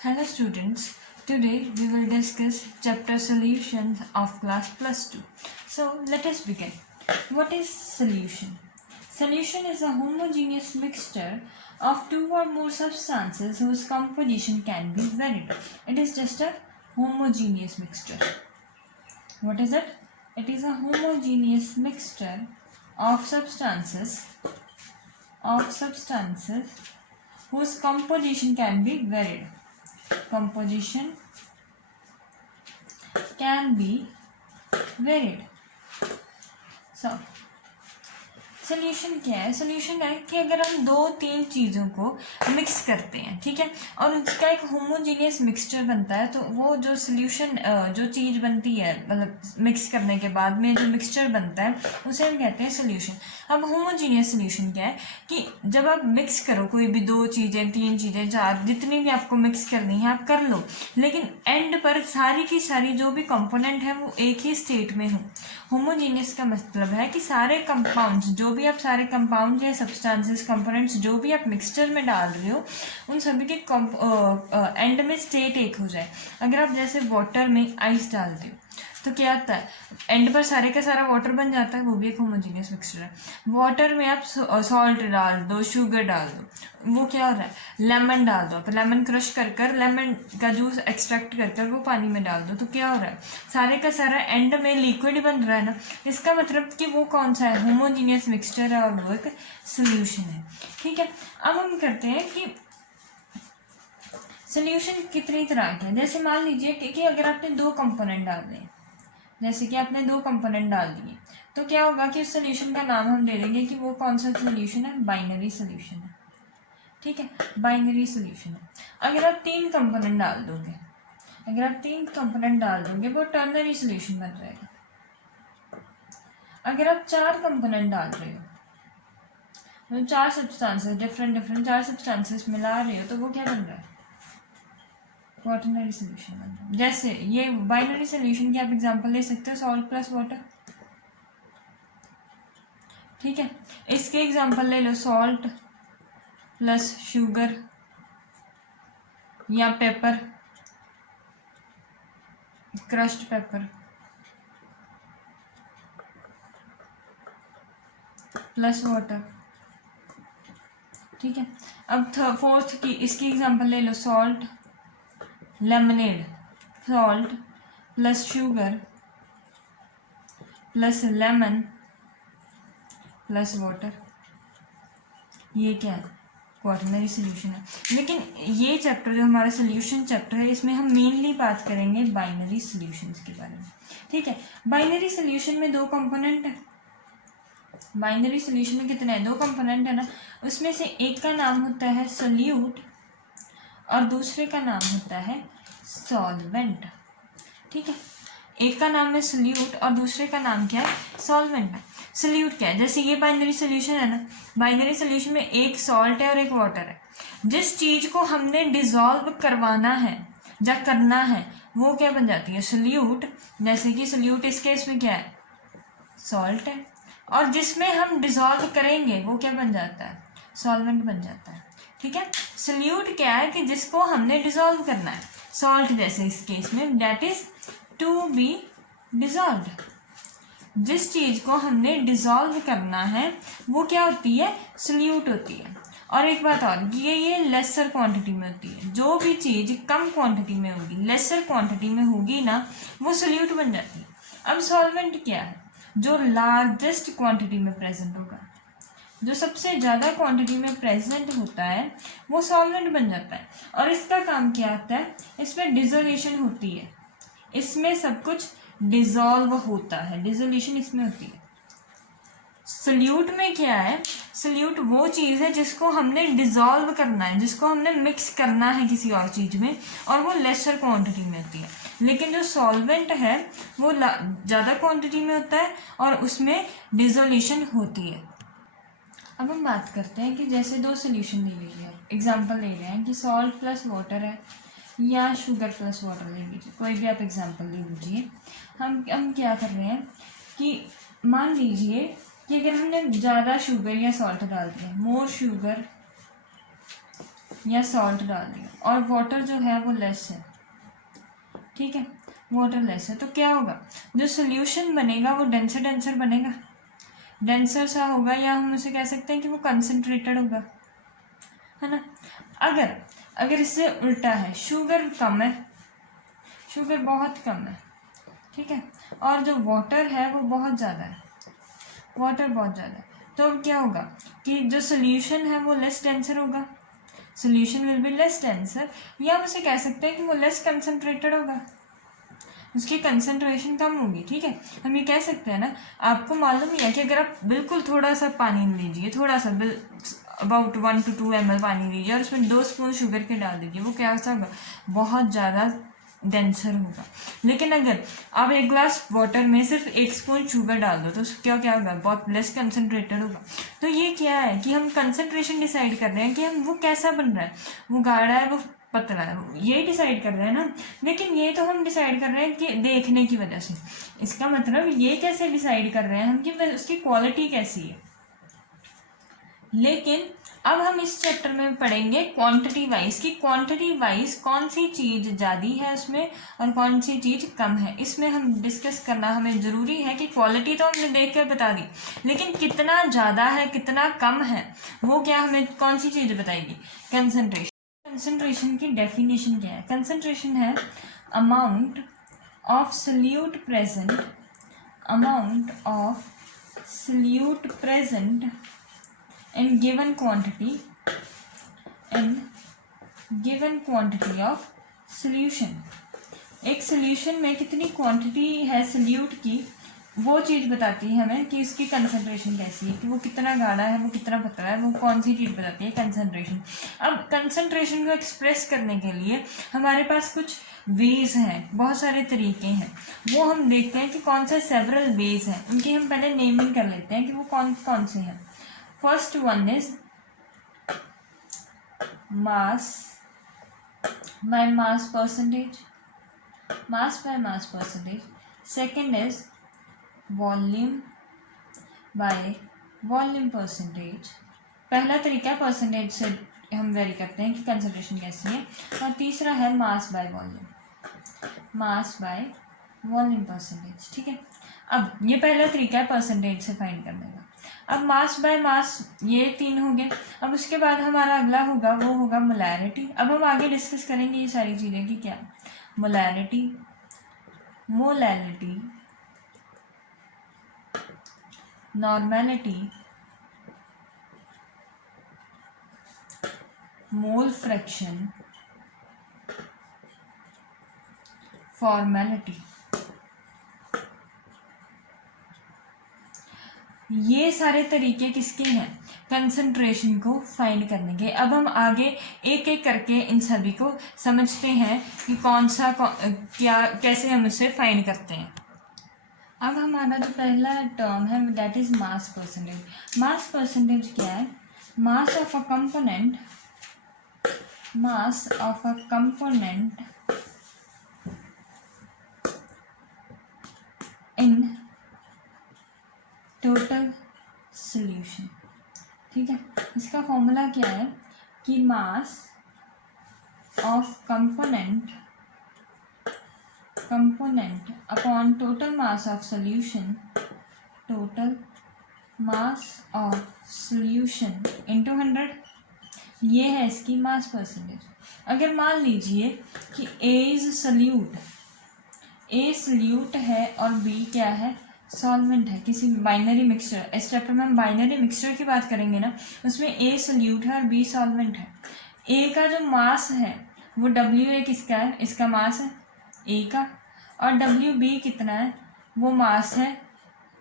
Hello students, today we will discuss chapter solutions of class plus 2. So let us begin. What is solution? Solution is a homogeneous mixture of two or more substances whose composition can be varied. It is just a homogeneous mixture. What is it? It is a homogeneous mixture of substances whose composition can be varied. Composition can be varied. So solution क्या है? Solution है कि अगर हम दो तीन चीज़ों को मिक्स करते हैं, ठीक है, और उसका एक होमोजीनियस मिक्सचर बनता है, तो वो जो सोल्यूशन जो चीज़ बनती है, मतलब मिक्स करने के बाद में जो मिक्सचर बनता है उसे हम कहते हैं सोल्यूशन. अब होमोजीनियस सोल्यूशन क्या है कि जब आप मिक्स करो कोई भी दो चीज़ें, तीन चीज़ें, चार, जितनी भी आपको मिक्स करनी है आप कर लो, लेकिन एंड पर सारी की सारी जो भी कंपोनेंट है वो एक ही स्टेट में हो. होमोजीनियस का मतलब है कि सारे कंपाउंड्स, जो भी आप सारे कंपाउंड या सब्सटेंसेस, कंपोनेंट्स जो भी आप मिक्सचर में डाल रहे हो, उन सभी के एंड में स्टेट एक हो जाए. अगर आप जैसे वाटर में आइस डालते हो तो क्या होता है, एंड पर सारे का सारा वाटर बन जाता है, वो भी एक होमोजीनियस मिक्सचर है. वाटर में आप सॉल्ट डाल दो, शुगर डाल दो, वो क्या हो रहा है, लेमन डाल दो, आप लेमन क्रश कर लेमन का जूस एक्सट्रैक्ट कर वो पानी में डाल दो, तो क्या हो रहा है, सारे का सारा एंड में लिक्विड बन रहा है ना. इसका मतलब कि वो कौन सा है, होमोजीनियस मिक्सचर है और वो एक सोल्यूशन है. ठीक है, अब हम करते हैं कि सोल्यूशन कितनी तरह के हैं. जैसे मान लीजिए कि अगर आपने दो कंपोनेंट डाल दें, जैसे कि आपने दो कंपोनेंट डाल दिए, तो क्या होगा कि उस सोल्यूशन का नाम हम दे देंगे कि वो कौन सा सोल्यूशन है, बाइनरी सोल्यूशन है. ठीक है, बाइनरी सोल्यूशन है. अगर आप तीन कंपोनेंट डाल दोगे, वो टर्नरी सोल्यूशन बन जाएगा. अगर आप चार कंपोनेंट डाल रहे हो, तो चार सब्सटेंसेस, डिफरेंट चार सब्सटेंसेस मिला रहे हो, तो वो क्या बन रहा है, क्वाटरनरी सोल्यूशन बन रहा है. जैसे ये बाइनरी सोल्यूशन की आप एग्जांपल ले सकते हो, सॉल्ट प्लस वाटर. ठीक है, इसके एग्जांपल ले लो, सॉल्ट प्लस शुगर या pepper, crushed pepper plus water. ठीक है, अब फोर्थ की इसकी एग्जांपल ले लो, salt lemonade, salt plus sugar plus lemon plus water. ये क्या है, क्वाटरनरी सोल्यूशन है. लेकिन ये चैप्टर जो हमारा सोल्यूशन चैप्टर है, इसमें हम मेनली बात करेंगे बाइनरी सोल्यूशंस के बारे में. ठीक है, बाइनरी सोल्यूशन में दो कंपोनेंट है. बाइनरी सोल्यूशन में कितने हैं, दो कंपोनेंट है ना. उसमें से एक का नाम होता है सोल्यूट और दूसरे का नाम होता है सॉल्वेंट. ठीक है, एक का नाम है सोल्यूट और दूसरे का नाम क्या है, सॉल्वेंट है. सोल्यूट क्या है, जैसे ये बाइनरी सोल्यूशन है ना, बाइनरी सोल्यूशन में एक सॉल्ट है और एक वाटर है. जिस चीज को हमने डिसॉल्व करवाना है या करना है, वो क्या बन जाती है, सोल्यूट. जैसे कि सोल्यूट इस केस में क्या है, सॉल्ट है, और जिसमें हम डिसॉल्व करेंगे वो क्या बन जाता है, सॉल्वेंट बन जाता है. ठीक है, सोल्यूट क्या है कि जिसको हमने डिसॉल्व करना है. सॉल्ट जैसे इस केस में that is to be dissolved. जिस चीज को हमने डिसॉल्व करना है वो क्या होती है, सोल्यूट होती है. और एक बात और, ये लेसर क्वांटिटी में होती है. जो भी चीज कम क्वांटिटी में होगी, लेसर क्वांटिटी में होगी ना, वो सोल्यूट बन जाती है. अब सॉल्वेंट क्या है, जो लार्जेस्ट क्वांटिटी में प्रेजेंट होगा, जो सबसे ज़्यादा क्वांटिटी में प्रेजेंट होता है, वो सॉल्वेंट बन जाता है. और इसका काम क्या होता है, इसमें डिसोल्यूशन होती है, इसमें सब कुछ डिसॉल्व होता है, डिसोल्यूशन इसमें होती है. सोल्यूट में क्या है, सोल्यूट वो चीज़ है जिसको हमने डिसॉल्व करना है, जिसको हमने मिक्स करना है किसी और चीज़ में, और वो लेसर क्वांटिटी में होती है. लेकिन जो सॉल्वेंट है वो ज़्यादा क्वांटिटी में होता है और उसमें डिसोल्यूशन होती है. अब हम बात करते हैं कि जैसे दो सोल्यूशन ले लीजिए, एग्जांपल ले रहे हैं कि सॉल्ट प्लस वाटर है या शुगर प्लस वाटर ले लीजिए, कोई भी आप एग्जांपल ले लीजिए. हम क्या कर रहे हैं कि मान लीजिए कि अगर हमने ज़्यादा शुगर या सॉल्ट डाल दिया, मोर शुगर या सॉल्ट डाल दिया और वाटर जो है वो लेस है, ठीक है, वाटर लेस है, तो क्या होगा, जो सोल्यूशन बनेगा वो डेंसर डेंसर बनेगा, डेंसर सा होगा, या हम उसे कह सकते हैं कि वो कंसनट्रेटेड होगा, है ना। अगर अगर इससे उल्टा है, शुगर कम है, शुगर बहुत कम है, ठीक है, और जो वाटर है वो बहुत ज़्यादा है, वाटर बहुत ज़्यादा है, तो अब क्या होगा कि जो सोल्यूशन है वो लेस डेंसर होगा, solution will be less denser, या हम उसे कह सकते हैं कि वो लेस कंसनट्रेटेड होगा, उसकी कंसनट्रेशन कम होगी, ठीक है। हम ये कह सकते हैं ना, आपको मालूम ही है कि अगर आप बिल्कुल थोड़ा सा पानी लीजिए, थोड़ा सा अबाउट 1 to 2 ml पानी लीजिए और उसमें 2 स्पून शुगर के डाल दीजिए, वो क्या होगा, बहुत ज़्यादा डेंसर होगा। लेकिन अगर आप 1 ग्लास वाटर में सिर्फ 1 स्पून शुगर डाल दो तो क्या क्या होगा, बहुत लेस कंसनट्रेटेड होगा। तो ये क्या है कि हम कंसनट्रेशन डिसाइड कर रहे हैं कि हम वो कैसा बन रहा है, वो गाढ़ा है, वो पतला है, ये डिसाइड कर रहे हैं ना। लेकिन ये तो हम डिसाइड कर रहे हैं कि देखने की वजह से, इसका मतलब ये कैसे डिसाइड कर रहे हैं हम कि उसकी क्वालिटी कैसी है। लेकिन अब हम इस चैप्टर में पढ़ेंगे क्वांटिटी वाइज कि क्वांटिटी वाइज कौन सी चीज़ ज़्यादा है उसमें और कौन सी चीज़ कम है, इसमें हम डिस्कस करना हमें ज़रूरी है। कि क्वालिटी तो हमने देख कर बता दी, लेकिन कितना ज़्यादा है कितना कम है वो क्या हमें कौन सी चीज़ बताएगी, कंसनट्रेशन। कंसनट्रेशन की डेफिनेशन क्या है, कंसनट्रेशन है amount of solute present, amount of solute present in given quantity of solution। एक सोल्यूशन में कितनी क्वांटिटी है सल्यूट की, वो चीज़ बताती है हमें कि उसकी कंसंट्रेशन कैसी है, कि वो कितना गाढ़ा है, वो कितना पतला है, वो कौन सी चीज़ बताती है, कंसंट्रेशन। अब कंसंट्रेशन को एक्सप्रेस करने के लिए हमारे पास कुछ वेज हैं, बहुत सारे तरीके हैं, वो हम देखते हैं कि कौन से सेवरल वेज हैं, उनकी हम पहले नेमिंग कर लेते हैं कि वो कौन कौन से हैं। First one is mass by mass percentage, mass by mass percentage. Second is volume by volume percentage। पहला तरीका परसेंटेज से हम वेरी करते हैं कि कंसंट्रेशन कैसी है, और तीसरा है मास by volume, mass by volume percentage, ठीक है। अब ये पहला तरीका है परसेंटेज से फाइंड करने का। अब मास बाय मास ये 3 हो गए। अब उसके बाद हमारा अगला होगा वो होगा मोलैरिटी। अब हम आगे डिस्कस करेंगे ये सारी चीज़ें कि क्या molarity, molality, normality, mole fraction, formality. ये सारे तरीके किसके हैं, कंसंट्रेशन को फाइंड करने के। अब हम आगे एक एक करके इन सभी को समझते हैं कि कौन सा क्या कैसे हम उसे फाइंड करते हैं। अब हमारा जो पहला टर्म है that is mass percentage. Mass percentage क्या है, mass of a component, mass of a component in total solution, ठीक है। इसका फॉर्मूला क्या है कि mass of component upon total mass of solution, total mass of solution into 100, ये है इसकी मास परसेंटेज। अगर मान लीजिए कि A is solute, A solute है और B क्या है, सॉल्वेंट है, किसी बाइनरी मिक्सचर। इस चैप्टर में हम बाइनरी मिक्सचर की बात करेंगे ना, उसमें A सल्यूट है और B सॉल्वेंट है। A का जो मास है वो WA किसका है, इसका मास है A का, और WB कितना है, वो मास है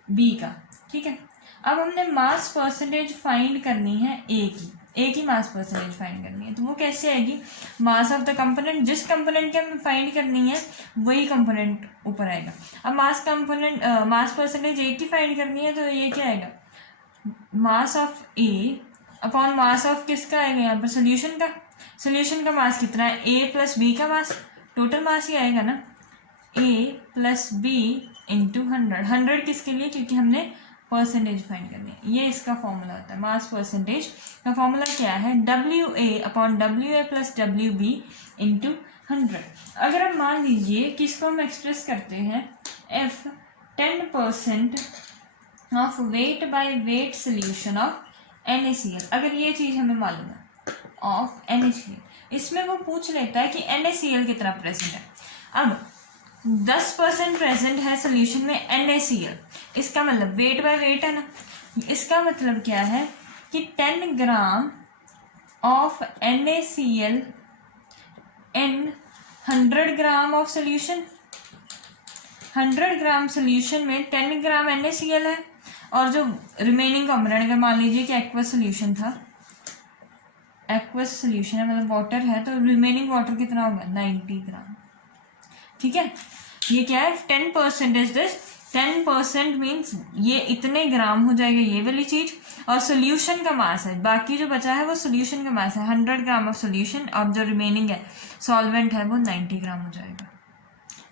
B का, ठीक है। अब हमने मास परसेंटेज फाइंड करनी है A की मास परसेंटेज फाइंड करनी है, तो वो कैसे आएगी, मास ऑफ द कंपोनेंट, जिस कंपोनेंट की हमें फाइंड करनी है वही कंपोनेंट ऊपर आएगा। अब मास परसेंटेज A की फाइंड करनी है, तो ये क्या आएगा, mass of A upon mass of किसका आएगा यहाँ पर, सोल्यूशन का। सोल्यूशन का मास कितना है, A प्लस B का मास, टोटल मास ही आएगा ना, A प्लस B इंटू 100। 100 किसके लिए, क्योंकि हमने परसेंटेज फाइंड करनी है। ये इसका फॉर्मूला होता है। मास परसेंटेज का फॉर्मूला क्या है? WA/WA + WB × 100। अगर हम मान लीजिए कि इसको हम एक्सप्रेस करते हैं F 10% of weight by weight solution of NaCl। अगर ये चीज़ हमें मालूम है ऑफ NaCl, इसमें वो पूछ लेता है कि NaCl कितना प्रेजेंट है। अब 10% प्रेजेंट है सोल्यूशन में NaCl, इसका मतलब वेट बाय वेट है ना। इसका मतलब क्या है कि 10 gram of NaCl in 100 gram of solution. 100 gram solution में 10 ग्राम NaCl है, और जो रिमेनिंग कॉम्पोनेंट, अगर मान लीजिए कि एक्वस सोल्यूशन था, एक्वस सोल्यूशन है मतलब वाटर है, तो रिमेनिंग वाटर कितना होगा? 90 ग्राम। ठीक है, ये क्या है? 10% इज दिस, 10% मीन्स ये इतने ग्राम हो जाएगा ये वाली चीज, और सोल्यूशन का मास है, बाकी जो बचा है वो सोल्यूशन का मास है 100 ग्राम ऑफ सोल्यूशन, और जो रिमेनिंग है सॉल्वेंट है वो 90 ग्राम हो जाएगा।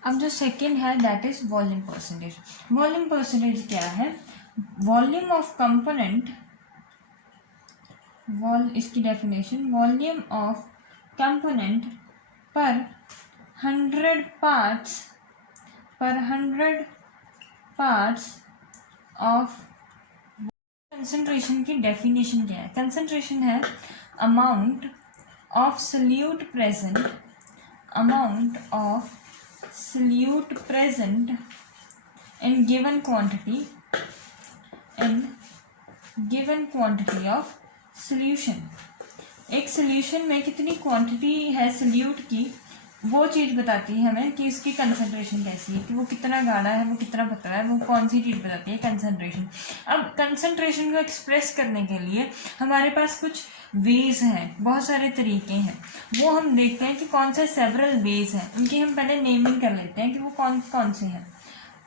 अब जो सेकेंड है that is volume percentage. Volume percentage क्या है? वॉल्यूम ऑफ कंपोनेंट, इसकी डेफिनेशन, वॉल्यूम ऑफ कंपोनेंट पर 100 पार्ट्स ऑफ। कंसंट्रेशन की डेफिनेशन क्या है? कंसंट्रेशन है amount of solute present in given quantity of solution। एक सोल्यूशन में कितनी क्वांटिटी है सोल्यूट की, वो चीज़ बताती है हमें कि इसकी कंसंट्रेशन कैसी है, कि वो कितना गाढ़ा है, वो कितना पतला है, वो कौन सी चीज़ बताती है? कंसंट्रेशन। अब कंसंट्रेशन को एक्सप्रेस करने के लिए हमारे पास कुछ वेज हैं, बहुत सारे तरीके हैं, वो हम देखते हैं कि कौन से सेवरल वेज हैं, उनकी हम पहले नेमिंग कर लेते हैं कि वो कौन कौन से हैं।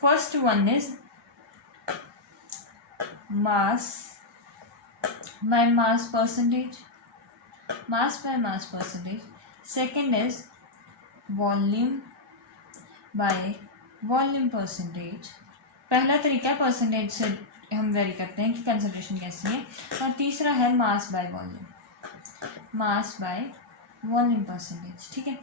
First one is mass by mass percentage, second is volume by volume percentage। पहला तरीका परसेंटेज से हम वेरी करते हैं कि कंसंट्रेशन कैसी है, और तीसरा है मास बाय वॉल्यूम परसेंटेज। ठीक है,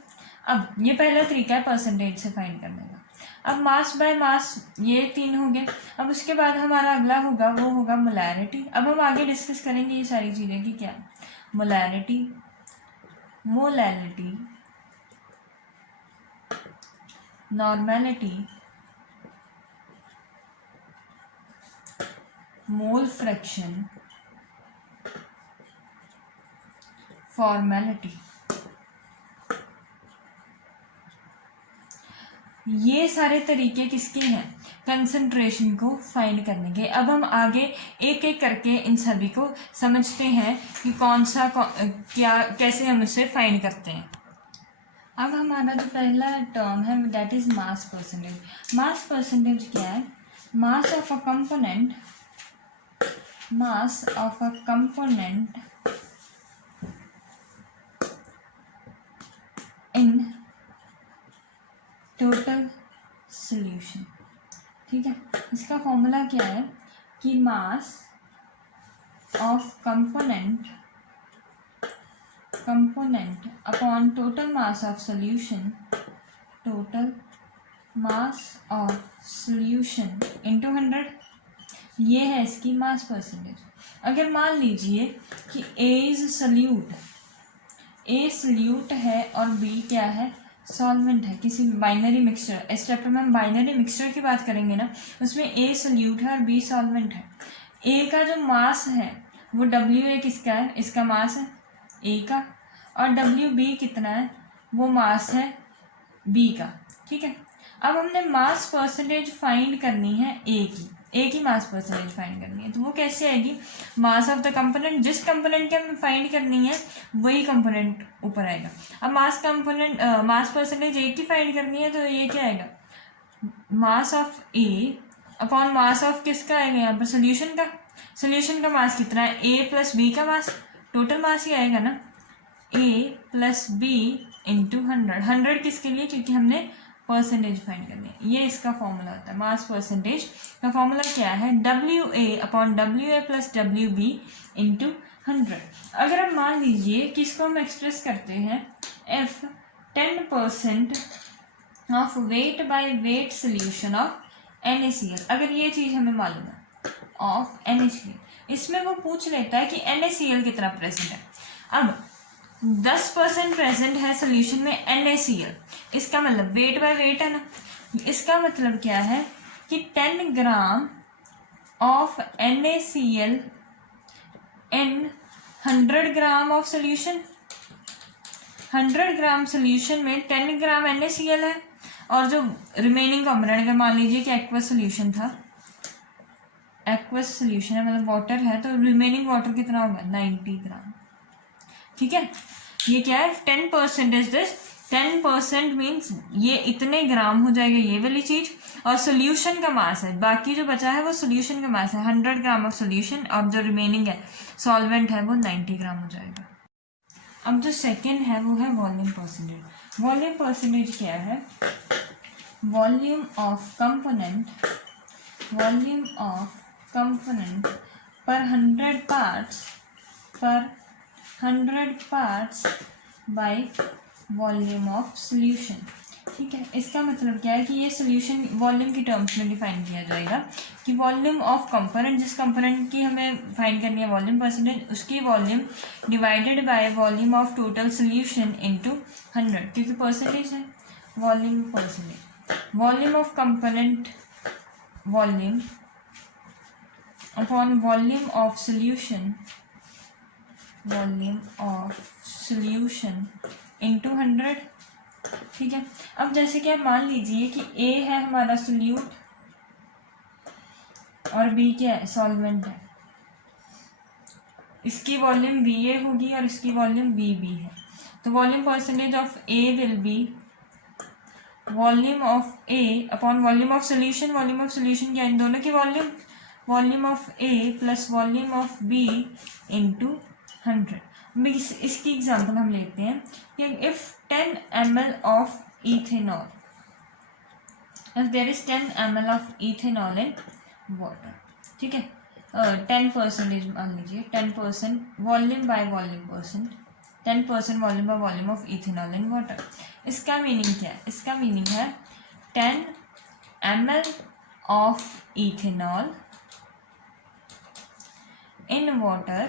अब ये पहला तरीका है परसेंटेज से फाइंड करने का। अब मास बाय मास, ये 3 हो गए। अब उसके बाद हमारा अगला होगा वो होगा मोलैरिटी। अब हम आगे डिस्कस करेंगे ये सारी चीज़ें कि क्या molarity, normality, mole fraction, formality. ये सारे तरीके किसके हैं? कंसंट्रेशन को फाइंड करने के। अब हम आगे एक एक करके इन सभी को समझते हैं कि कौन सा क्या कैसे हम इसे फाइंड करते हैं। अब हमारा जो पहला टर्म है that is mass percentage. Mass percentage क्या है? Mass of a component in total solution. ठीक है, इसका फॉर्मूला क्या है कि mass of component upon total mass of solution into 100। ये है इसकी मास परसेंटेज। अगर मान लीजिए कि ए सोल्यूट है और बी क्या है? सॉल्वेंट है, किसी बाइनरी मिक्सचर। इस चैप्टर में हम बाइनरी मिक्सचर की बात करेंगे ना, उसमें ए सोल्यूट है और बी सॉल्वेंट है। ए का जो मास है वो WA किसका है? इसका मास है ए का, और WB कितना है? वो मास है बी का। ठीक है, अब हमने मास परसेंटेज फाइंड करनी है ए की मास परसेंटेज फाइंड करनी है, तो वो कैसे आएगी? मास ऑफ द कंपोनेंट, जिस कंपोनेंट की हमें फाइंड करनी है वही कंपोनेंट ऊपर आएगा। अब मास परसेंटेज ए की फाइंड करनी है, तो ये क्या आएगा? मास of A upon mass of किसका आएगा यहाँ पर? सोल्यूशन का मास कितना है? ए प्लस बी का मास, टोटल मास ही आएगा ना, ए प्लस बी इंटू 100। 100 किसके लिए? क्योंकि हमने परसेंटेज फाइंड करनी है, ये इसका फॉर्मूला होता है। मास परसेंटेज का फॉर्मूला क्या है, WA/WA + WB × 100। अगर आप मान लीजिए कि इसको हम एक्सप्रेस करते हैं F 10% of weight by weight solution of NaCl, अगर ये चीज़ हमें मालूम है ऑफ NaCl, इसमें वो पूछ लेता है कि NaCl कितना प्रेजेंट है। अब 10% प्रेजेंट है सोल्यूशन में NaCl, इसका मतलब वेट बाय वेट है ना, इसका मतलब क्या है कि 10 gram of NaCl in 100 gram of solution. 100 gram solution में 10 ग्राम NaCl है, और जो रिमेनिंग कंपोनेंट, अगर मान लीजिए कि एक्वस सोल्यूशन था, एक्वस सोल्यूशन है मतलब वाटर है, तो रिमेनिंग वाटर कितना होगा 90 ग्राम। ठीक है, ये क्या है 10% इज दिस, 10% मीन्स ये इतने ग्राम हो जाएगा ये वाली चीज, और सोल्यूशन का मास है, बाकी जो बचा है वो सोल्यूशन का मास है 100 ग्राम ऑफ सोल्यूशन, और जो रिमेनिंग है सॉल्वेंट है वो 90 ग्राम हो जाएगा। अब जो सेकेंड है वो है वॉल्यूम परसेंटेज। वॉल्यूम परसेंटेज क्या है, वॉल्यूम ऑफ कंपोनेंट पर 100 parts by volume of solution. ठीक है, इसका मतलब क्या है कि ये सोल्यूशन वॉल्यूम की टर्म्स में डिफाइन किया जाएगा कि वॉल्यूम ऑफ कंपोनेंट, जिस कंपोनेंट की हमें फाइंड करनी है वॉल्यूम परसेंटेज, उसकी volume divided by volume of total solution into 100, क्योंकि परसेंटेज है volume percentage. Volume of component volume upon volume of solution into 100। ठीक है, अब जैसे कि आप मान लीजिए कि A है हमारा सोल्यूट और B क्या है सॉल्वेंट है, इसकी वॉल्यूम VA होगी और इसकी वॉल्यूम VB है, तो volume percentage of A will be volume of A upon volume of solution. Volume of solution क्या है, इन दोनों की volume of A plus volume of B into 100। इसकी एग्जांपल हम लेते हैं कि if 10 ml of ethanol, if there is 10 ml of ethanol in water, ठीक है, 10% मान लीजिए, 10% volume by volume percent, 10% volume by volume of ethanol in water. इसका मीनिंग क्या है, इसका मीनिंग है 10 ml of ethanol in water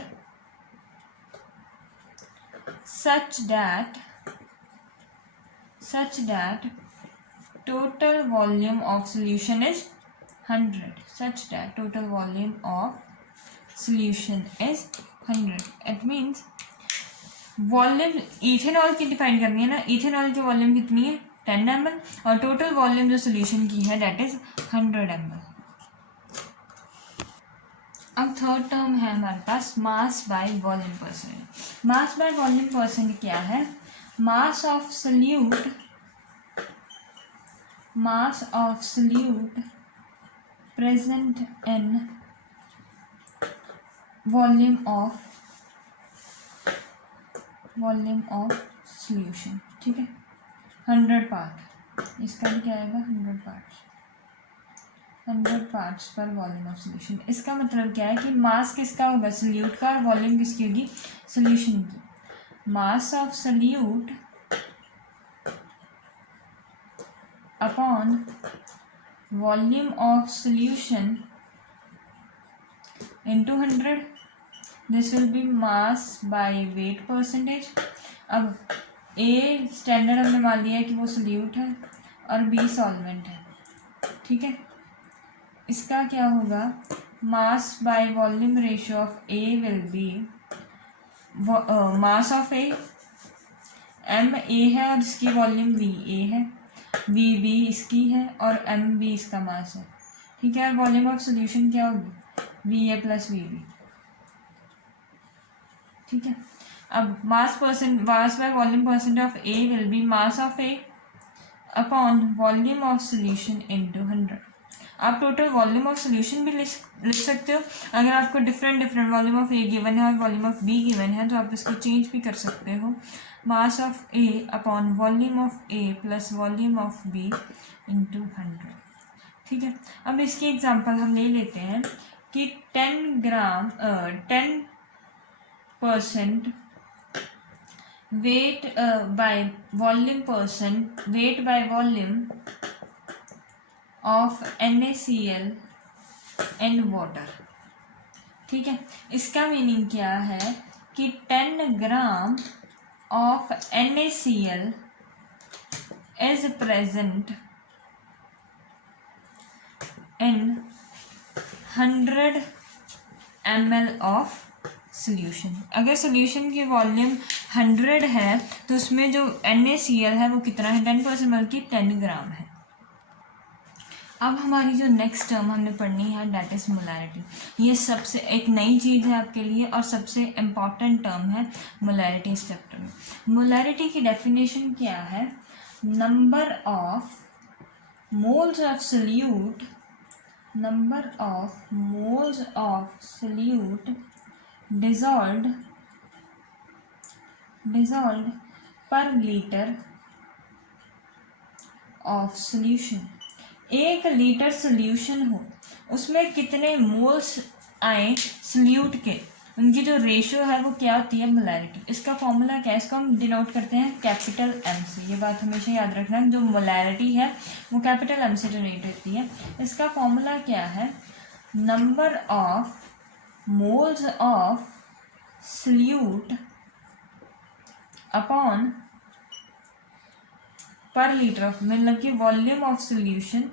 such that total volume of solution is 100, such that total volume of solution is 100। it means volume ethanol की define करनी है ना, ethanol की वॉल्यूम कितनी है 10 ml, और टोटल वॉल्यूम जो सोल्यूशन की है दैट इज 100 ml। अब थर्ड टर्म है हमारे पास mass by volume percent. Mass by volume percent क्या है, mass of solute present in volume of solution. ठीक है, 100 पार्ट, इसका भी क्या आएगा 100 पार्ट्स पर वॉल्यूम ऑफ सोल्यूशन। इसका मतलब क्या है कि मास किसका होगा सोल्यूट का, और वॉल्यूम किसकी होगी सोल्यूशन की। मास of solute upon volume of solution into 100, this will be mass by weight percentage. अब A स्टैंडर्ड हमने मान लिया है कि वो सोल्यूट है और B सॉल्वेंट है। ठीक है, इसका क्या होगा मास by volume ratio of A will be mass of A, MA है और इसकी वॉल्यूम VA है, VB इसकी है और MB इसका मास है। ठीक है, और वॉल्यूम ऑफ सोल्यूशन क्या होगी VA प्लस VB। ठीक है, अब मास by volume percent of A will be mass of A upon volume of solution into 100। आप टोटल वॉल्यूम ऑफ सोल्यूशन भी लिख सकते हो। अगर आपको different different volume of A given है और वॉल्यूम ऑफ बी गिवन है तो आप इसको चेंज भी कर सकते हो। Mass of A upon volume of A plus volume of B into 100। ठीक है, अब इसकी एग्जांपल हम ले लेते हैं कि 10% weight by volume of NaCl in water। ठीक है, इसका मीनिंग क्या है कि 10 gram of NaCl is present in 100 ml of solution. अगर सोल्यूशन की वॉल्यूम 100 है तो उसमें जो NaCl है वो कितना है, 10% बल्कि 10 ग्राम है। अब हमारी जो नेक्स्ट टर्म हमने पढ़नी है डेट इज़ मोलैरिटी। ये सबसे एक नई चीज़ है आपके लिए और सबसे इम्पॉर्टेंट टर्म है मोलैरिटी इस चैप्टर में। मोलैरिटी की डेफिनेशन क्या है, number of moles of solute, number of moles of solute dissolved पर लीटर ऑफ सोल्यूशन। एक लीटर सोल्यूशन हो उसमें कितने मोल्स आए सोल्यूट के, उनकी जो रेशियो है वो क्या होती है, मोलैरिटी। इसका फॉर्मूला क्या है, इसको हम डिनोट करते हैं कैपिटल एम से। ये बात हमेशा याद रखना, जो मोलैरिटी है वो कैपिटल एम से डिनोट होती है। इसका फॉर्मूला क्या है, number of moles of solute upon पर लीटर ऑफ, मतलब कि volume of solution,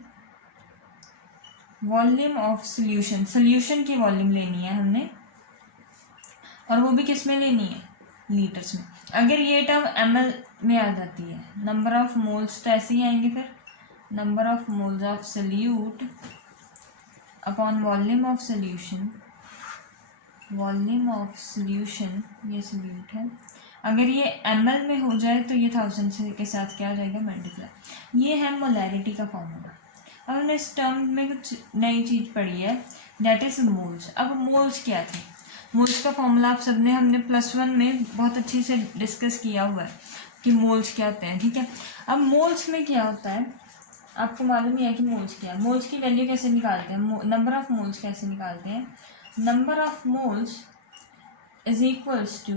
volume of solution, solution की वॉल्यूम लेनी है हमने और वो भी किस में लेनी है, लीटर्स में। अगर ये टर्म ml में आ जाती है, नंबर ऑफ मोल्स तो ऐसे ही आएंगे, फिर number of moles of solute upon volume of solution, volume of solution, ये सोल्यूट है। अगर ये ml में हो जाए तो ये 1000 से के साथ क्या आ जाएगा, मल्टीप्लाई। ये है मोलैरिटी का फॉर्मूला। अब हमने इस टर्म में कुछ नई चीज़ पढ़ी है, दैट इज मोल्स। अब मोल्स क्या थे, मोल्स का फॉर्मूला आप सबने हमने +1 में बहुत अच्छी से डिस्कस किया हुआ है कि मोल्स क्या होते हैं। ठीक है, अब मोल्स में क्या होता है आपको मालूम ही है कि मोल्स क्या है। मोल्स की वैल्यू कैसे निकालते हैं, नंबर ऑफ मोल्स कैसे निकालते हैं, number of moles is equals to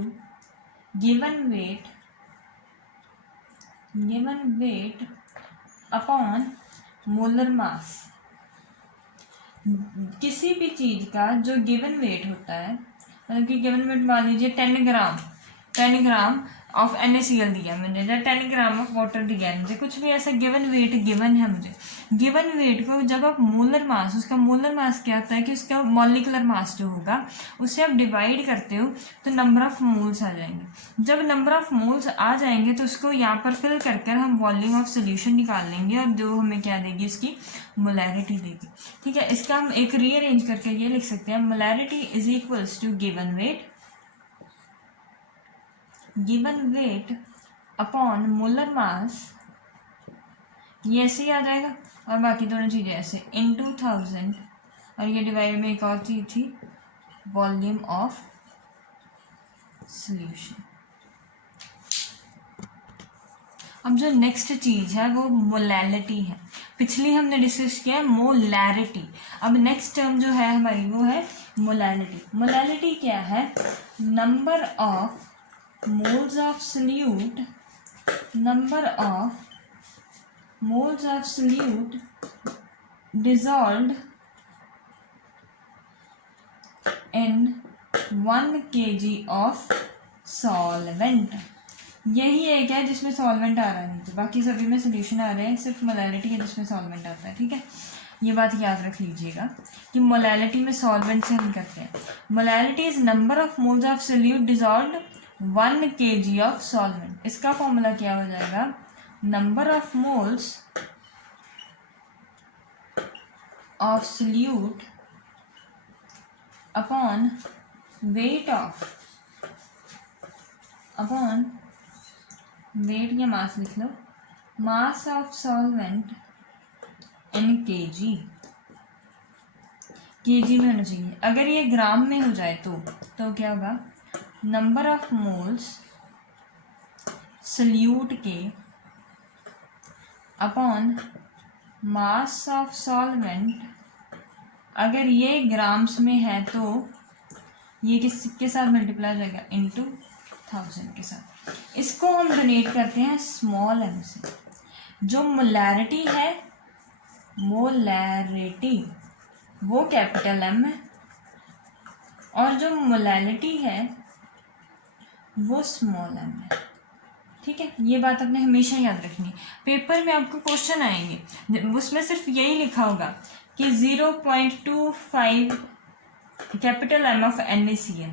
given weight upon molar mass. किसी भी चीज़ का जो गिवन वेट होता है, मतलब कि गिवन वेट मान लीजिए 10 ग्राम ऑफ NaCl दिया मैंने, या 10 ग्राम ऑफ वाटर दिया है मुझे, कुछ भी ऐसा गिवन वेट गिवन है मुझे। गिवन वेट को जब आप मोलर मास, उसका मोलर मास क्या होता है कि उसका मॉलिक्यूलर मास जो होगा उससे आप डिवाइड करते हो तो नंबर ऑफ मोल्स आ जाएंगे। जब नंबर ऑफ मोल्स आ जाएंगे तो उसको यहाँ पर फिल कर हम वॉल्यूम ऑफ सोल्यूशन निकाल लेंगे और जो हमें क्या देगी, इसकी मोलैरिटी देगी। ठीक है, इसका हम एक रीअरेंज करके ये लिख सकते हैं, molarity is equals to given weight upon molar mass, ये ऐसे ही आ जाएगा, और बाकी दोनों चीज़ें ऐसे इनटू 1000, और ये डिवाइड में एक और चीज़ थी, वॉल्यूम ऑफ सोल्यूशन। अब जो नेक्स्ट चीज़ है वो मोलैलिटी है। पिछली हमने डिस्कस किया मोलैरिटी, अब नेक्स्ट टर्म जो है हमारी वो है मोलैलिटी। मोलैलिटी क्या है, number of moles of solute, number of moles of solute dissolved in 1 kg of solvent. यही एक है जिसमें सॉल्वेंट आ रहा है, नहीं तो बाकी सभी में सोल्यूशन आ रहे हैं, सिर्फ मोलैलिटी है जिसमें सॉल्वेंट आता है। ठीक है, ये बात याद रख लीजिएगा कि मोलैलिटी में सॉल्वेंट से हम करते हैं। Molality is number of moles of solute dissolved 1 kg of solvent. इसका फॉर्मूला क्या हो जाएगा, number of moles of solute upon weight या मास लिख लो, mass of solvent in kg। KG में होना चाहिए। अगर ये ग्राम में हो जाए तो क्या होगा, नंबर ऑफ मोल्स सल्यूट के अपॉन मास ऑफ सॉल्वेंट, अगर ये ग्राम्स में है तो ये किसके साथ मल्टीप्लाई हो जाएगा, इनटू 1000 के साथ। इसको हम डोनेट करते हैं स्मॉल एम से। जो मोलैरिटी है, मोलैरिटी वो कैपिटल एम है, और जो मोलैलिटी है वो स्मॉल एम है। ठीक है, ये बात आपने हमेशा याद रखनी। पेपर में आपको क्वेश्चन आएंगे, उसमें सिर्फ यही लिखा होगा कि 0.25 capital M of NaCl,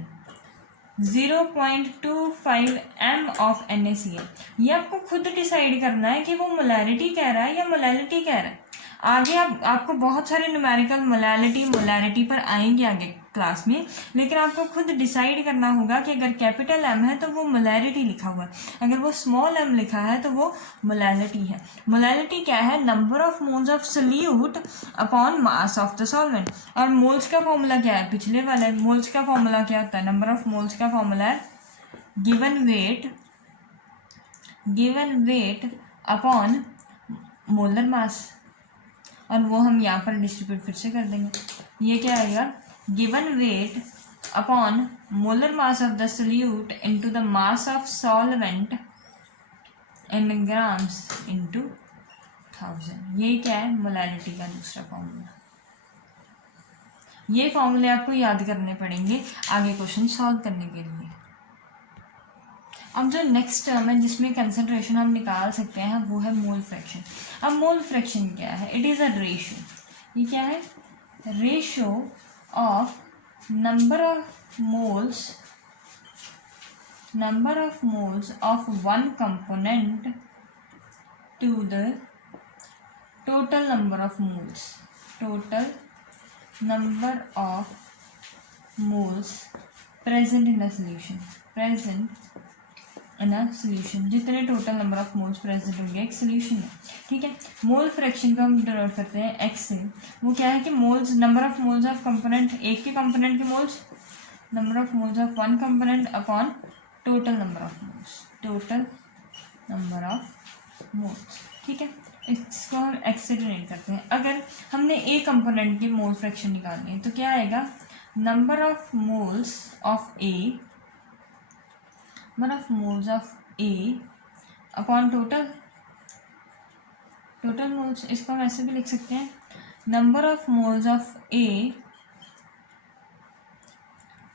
0.25 M of NaCl। ये आपको खुद डिसाइड करना है कि वो मोलैरिटी कह रहा है या मोलैलिटी कह रहा है। आगे आपको बहुत सारे न्यूमेरिकल मोलैरिटी पर आएंगे आगे क्लास में, लेकिन आपको खुद डिसाइड करना होगा कि अगर कैपिटल एम है तो वो मोलैरिटी लिखा हुआ है, अगर वो स्मॉल एम लिखा है तो वो मोलैलिटी है। मोलैलिटी क्या है, number of moles of solute upon mass of the solvent. और मोल्स का फॉर्मूला क्या है, पिछले वाले मोल्स का फॉर्मूला क्या होता है, नंबर ऑफ मोल्स का फॉर्मूला है गिवन वेट अपॉन मोलर मास, और वो हम यहाँ पर डिस्ट्रीब्यूट फिर से कर देंगे। ये क्या आएगा, given weight upon molar mass of the solute into the mass of solvent in grams into 1000। ये क्या है, मोलैलिटी का दूसरा फॉर्मूला। ये फॉर्मूले आपको याद करने पड़ेंगे आगे क्वेश्चन सॉल्व करने के लिए। अब जो नेक्स्ट टर्म है जिसमें कंसंट्रेशन हम निकाल सकते हैं वो है मोल फ्रैक्शन। अब मोल फ्रैक्शन क्या है, इट इज़ अ रेशियो। ये क्या है, ratio of number of moles of one component to the total number of moles present in a solution. जितने total number of moles present होंगे एक solution में। ठीक है, मोल फ्रैक्शन को हम डिनोट करते हैं एक्स से। वो क्या है कि moles, number of moles of component, एक के कंपोनेंट के moles, number of moles of one component upon total number of moles. ठीक है, इसको हम एक्स से डिनोट करते हैं। अगर हमने ए कंपोनेंट के मोल फ्रैक्शन निकालनी है तो क्या आएगा, number of moles of A upon total moles. इसको हम ऐसे भी लिख सकते हैं, number of moles of A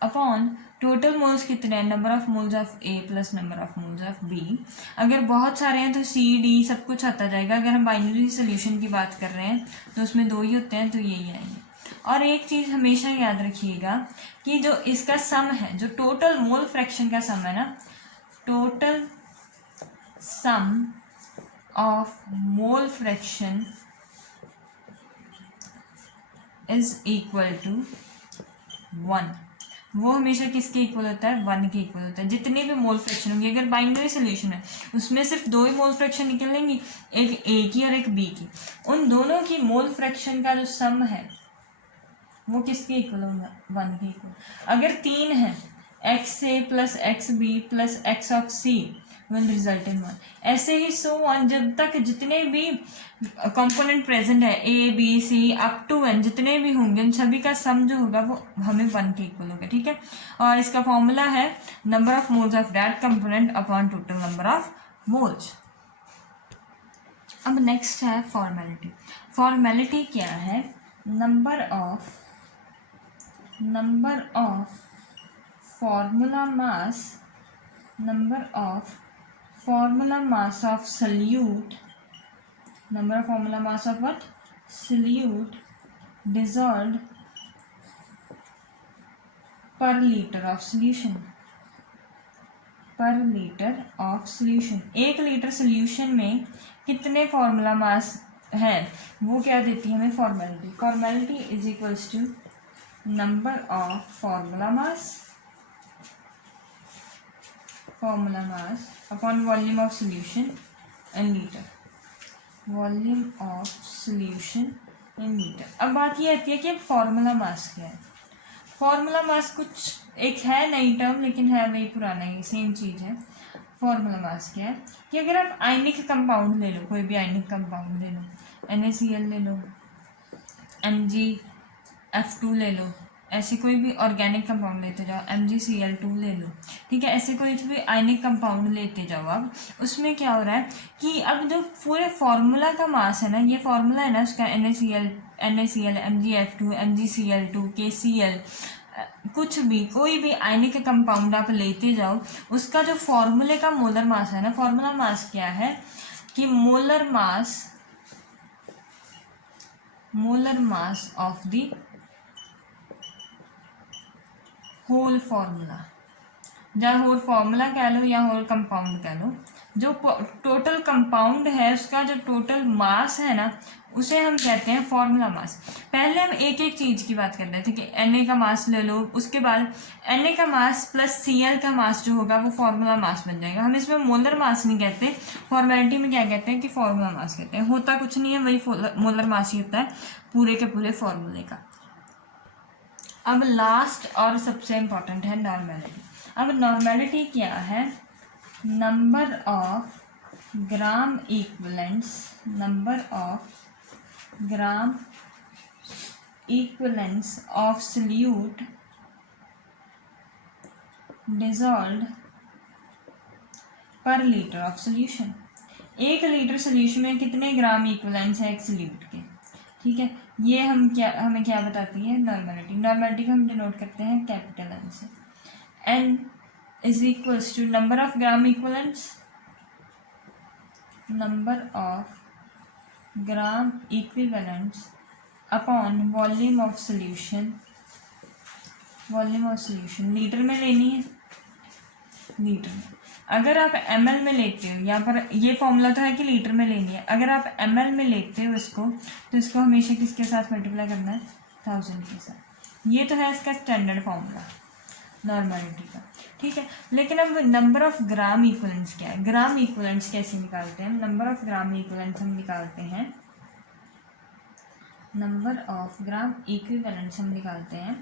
upon total moles कितने हैं, number of moles of A plus number of moles of B. अगर बहुत सारे हैं तो सी डी सब कुछ आता जाएगा। अगर हम बाइनरी सोल्यूशन की बात कर रहे हैं तो उसमें 2 ही होते हैं, तो यही आएंगे। और एक चीज़ हमेशा याद रखिएगा कि जो इसका सम है, जो टोटल मोल फ्रैक्शन का सम है ना, total sum of mole fraction is equal to 1। वो हमेशा किसके इक्वल होता है, 1 के इक्वल होता है। जितने भी मोल फ्रैक्शन होंगे, अगर बाइनरी सोल्यूशन है उसमें सिर्फ 2 ही मोल फ्रैक्शन निकलेंगी, एक ए की और एक बी की। उन दोनों की मोल फ्रैक्शन का जो सम है वो किसके इक्वल होगा, 1 के इक्वल। अगर 3 है, X A plus X B plus X of C will result in 1। ऐसे ही सो ऑन, जब तक जितने भी कंपोनेंट प्रेजेंट है A B C up to N, जितने भी होंगे उन सभी का सम जो होगा वो हमें 1 के इक्वल होगा। ठीक है, और इसका फॉर्मूला है number of moles of that component upon total number of moles. अब नेक्स्ट है फॉर्मेलिटी। फॉर्मेलिटी क्या है, number of formula mass of solute, number of formula mass of what, solute dissolved per liter of solution, 1 litre solution में कितने formula mass है वो क्या देती है हमें, formality is equals to number of formula mass upon volume of solution in liter, volume of solution in metre. अब बात ये आती है कि फॉर्मूला मास क्या है। फॉर्मूला मास कुछ एक है नई टर्म, लेकिन है वही पुराना ही, सेम चीज़ है। फॉर्मूला मास क्या है कि अगर आप आयनिक कंपाउंड ले लो, कोई भी आयनिक कंपाउंड ले लो, NaCl ले लो, MgF2 ले लो, ऐसे कोई भी ऑर्गेनिक कंपाउंड लेते जाओ, MgCl2 ले लो, ठीक है, ऐसे कोई भी आयनिक कंपाउंड लेते जाओ। अब उसमें क्या हो रहा है कि अब जो पूरे फार्मूला का मास है ना, ये फार्मूला है ना उसका, NaCl, MgF2, MgCl2, KCl, कुछ भी कोई भी आयनिक कंपाउंड आप लेते जाओ, उसका जो फॉर्मूले का मोलर मास है ना, फॉर्मूला मास क्या है कि molar mass of the whole formula, या होल फार्मूला कह लो या होल कंपाउंड कह लो, जो टोटल कंपाउंड है उसका जो टोटल मास है ना, उसे हम कहते हैं फार्मूला मास। पहले हम एक एक चीज़ की बात कर रहे थे कि Na का मास ले लो, उसके बाद Na का मास प्लस Cl का मास जो होगा वो फार्मूला मास बन जाएगा। हम इसमें मोलर मास नहीं कहते, फॉर्मेलिटी में क्या कहते हैं कि फार्मूला मास कहते हैं। होता कुछ नहीं है, वही मोलर मास ही होता है पूरे के पूरे फार्मूले का। अब लास्ट और सबसे इम्पोर्टेंट है नॉर्मेलिटी। अब नॉर्मेलिटी क्या है, number of gram equivalents, number of gram equivalents of solute dissolved per litre of solution. 1 litre solution में कितने ग्राम इक्विवेलेंट्स है एक सॉल्यूट के, ठीक है। ये हमें क्या बताती है, नॉर्मेलिटी। नॉर्मेलिटी को हम डिनोट करते हैं कैपिटल N से। N is equals to number of gram equivalents, number of gram equivalents upon volume of solution. Volume of solution litre में लेनी है, लीटर में। अगर आप ml में लेते हो, यहाँ पर ये फॉर्मूला तो है कि लीटर में लेनी है, अगर आप ml में लेते हो इसको, तो इसको हमेशा किसके साथ मल्टीप्लाई करना है, 1000 के साथ। ये तो है इसका स्टैंडर्ड फॉर्मूला नॉर्मेलिटी का, ठीक है। लेकिन अब नंबर ऑफ ग्राम इक्विवेलेंट्स क्या है, ग्राम इक्विवेलेंट्स कैसे निकालते हैं, नंबर ऑफ ग्राम इक्विवेलेंट्स हम निकालते हैं, नंबर ऑफ ग्राम इक्विवेलेंट्स हम निकालते हैं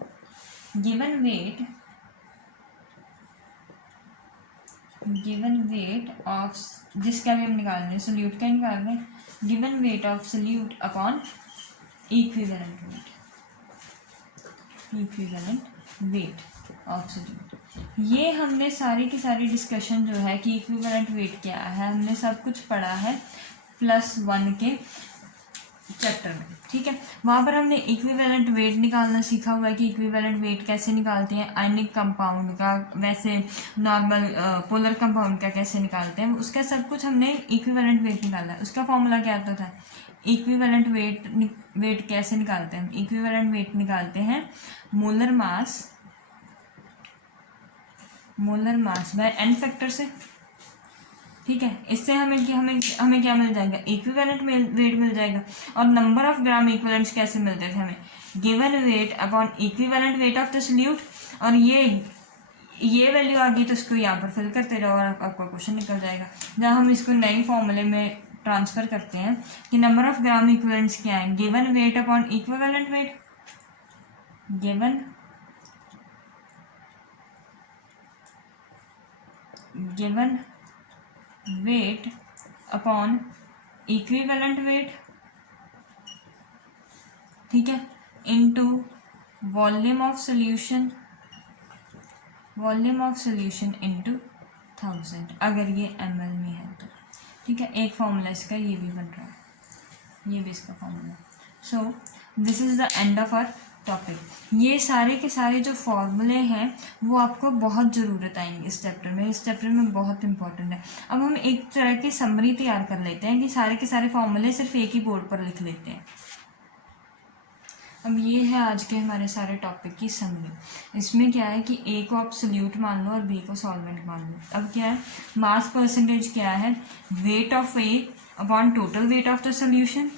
गिवन वेट ऑफ, जिसका भी हम निकाल रहे हैं सोल्यूट का निकाल रहे हैं, given weight of solute upon equivalent weight of solute. ये हमने सारी की सारी डिस्कशन जो है कि इक्विवेलेंट वेट क्या है, हमने सब कुछ पढ़ा है +1 के चैप्टर में, ठीक है। वहाँ पर हमने इक्विवेलेंट वेट निकालना सीखा हुआ है कि इक्विवेलेंट वेट कैसे निकालते हैं आयनिक कंपाउंड का, वैसे नॉर्मल पोलर कंपाउंड का कैसे निकालते हैं, उसका सब कुछ हमने इक्विवेलेंट वेट निकाला है। उसका फॉर्मूला क्या आता था, इक्विवेलेंट वेट कैसे निकालते हैं, इक्विवेलेंट वेट निकालते हैं molar mass by n factor से, ठीक है। इससे हमें क्या मिल जाएगा, इक्विवेलेंट वेट मिल जाएगा। और नंबर ऑफ ग्राम इक्विवेलेंट्स कैसे मिलते थे हमें, given weight upon equivalent weight of the solute. और ये वैल्यू आ गई तो इसको यहाँ पर फिल करते जाओ और आपका क्वेश्चन निकल जाएगा। जहाँ हम इसको नए फॉर्मूले में ट्रांसफर करते हैं कि नंबर ऑफ ग्राम इक्विवेलेंट्स क्या है, given weight upon equivalent weight, given weight upon equivalent weight, ठीक है, into volume of solution into 1000, अगर ये ml में है तो, ठीक है। एक फॉर्मूला इसका ये भी बन रहा है, ये भी इसका formula. So this is the end of our topic. ये सारे के सारे जो फॉर्मूले हैं वो आपको बहुत ज़रूरत आएंगे इस चैप्टर में बहुत इंपॉर्टेंट है। अब हम एक तरह की समरी तैयार कर लेते हैं कि सारे के सारे फॉर्मूले सिर्फ एक ही बोर्ड पर लिख लेते हैं। अब ये है आज के हमारे सारे टॉपिक की समरी। इसमें क्या है कि ए को आप सोल्यूट मान लो और बी को सॉल्वेंट मान लो। अब क्या है, मास परसेंटेज क्या है, weight of A upon total weight of the solution.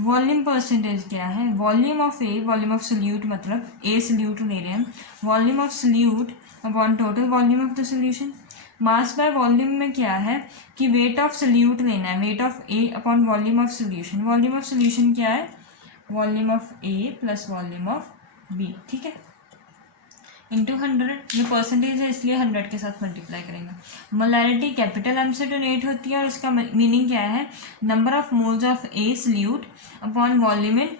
Volume percentage क्या है, volume of A, volume of solute मतलब ए सोल्यूट ले रहे हैं, volume of solute upon total volume of the solution. Mass by volume में क्या है कि वेट ऑफ सोल्यूट लेना है, weight of A upon volume of solution. Volume of solution क्या है, volume of A plus volume of B, ठीक है, इंटू 100, ये परसेंटेज है इसलिए 100 के साथ मल्टीप्लाई करेंगे। मोलैरिटी कैपिटल एम से डोनेट होती है और इसका मीनिंग क्या है, number of moles of A solute upon volume in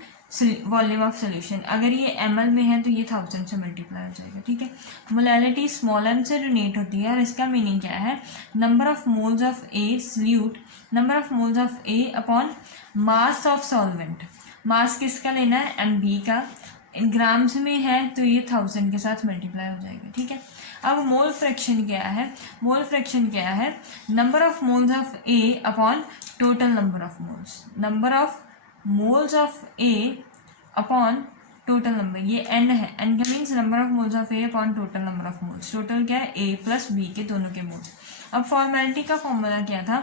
volume of solution. अगर ये ml में है तो ये 1000 से मल्टीप्लाई हो जाएगा, ठीक है। मोलैरिटी स्मॉल m से डोनेट होती है और इसका मीनिंग क्या है, number of moles of A solute, number of moles of A upon mass of solvent. Mass किसका लेना है, MB का, ग्राम्स में है तो ये 1000 के साथ मल्टीप्लाई हो जाएगा, ठीक है। अब मोल फ्रैक्शन क्या है, मोल फ्रैक्शन क्या है, number of moles of A upon total number of moles, number of moles of A upon total number, ये n है, n का means number of moles of A upon total number of moles, total क्या है a plus b के दोनों के moles. अब formality का फॉर्मूला क्या था,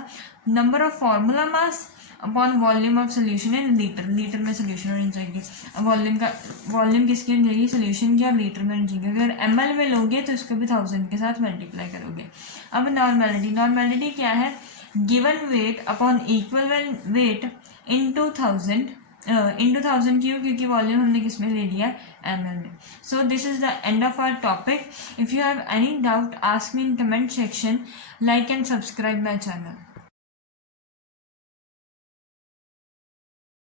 number of formula mass upon volume of solution in litre, litre में सोल्यूशन होनी चाहिए। अब वॉल्यूम किसकी होनी चाहिए, सोल्यूशन की, और लीटर में होनी चाहिए। अगर ml में लोगे तो इसको भी 1000 के साथ मल्टीप्लाई करोगे। अब नॉर्मेलिटी, नॉर्मेलिटी क्या है, given weight upon equal weight into 1000 क्यों, क्योंकि वॉल्यूम हमने किस में ले लिया, ml में। So this is the end of our topic. If you have any doubt ask me in comment section, like and subscribe my channel.